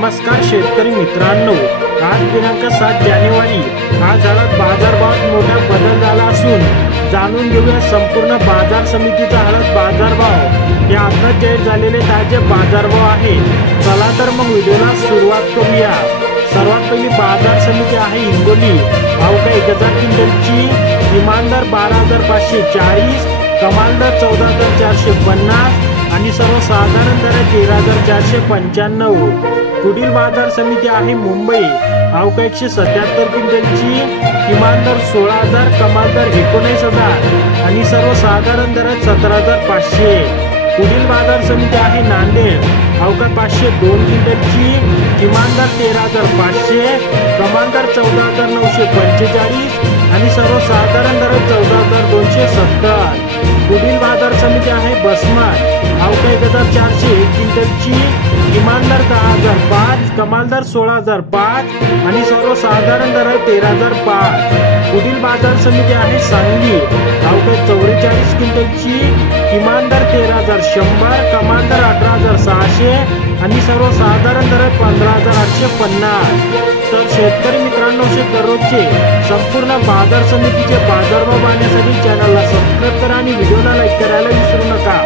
नमस्कार शेतकरी मित्रांनो, आज दिनांक 7 जानेवारी। आज हळद बाजारभावात मोठा बदल झाला असून जाणून घेऊया संपूर्ण बाजार समितीचा हळद बाजारभाव। हे आता जाहीर झालेले ताजे बाजारभाव आहे। चला तर मग व्हिडिओला सुरुवात करूया। सर्वात पहिली बाजार समिती आहे हिंगोली। अवघ्या 1000 क्विंटलची किमान दर 12,540, कमाल दर 14,450 आणि सर्वसाधारण दर 13,495। पुढील बाजार समिती आहे मुंबई। अवघ्या 177 क्विंटलची किमान दर 16,000, कमाल दर 19,000 आणि सर्वसाधारण दर 17,500। पुढील बाजार समिती आहे नांदेड। अवघ्या 502 क्विंटलची किमान दर 13,500, कमाल दर 14,945 आणि सर्वसाधारण दर 14,270। पुढील बाजार समिती आहे बसमान। अवघ्या 1,401 क्विंटलची किमान दर 10,005, कमाल दर 16,005 आणि सर्वसाधारण दर 13,005। पुढील बाजार समिती आहे सांगली। अवघ्या 44 क्विंटलची किमान दर 13,100, कमाल दर 18,600 आणि सर्वसाधारण दर 15,850। तर शेतकरी मित्रांनो, दररोजचे संपूर्ण बाजार समितीचे बाजारभाव पाहण्यासाठी चॅनलला सबस्क्राईब करा आणि व्हिडिओला लाईक करायला विसरू नका।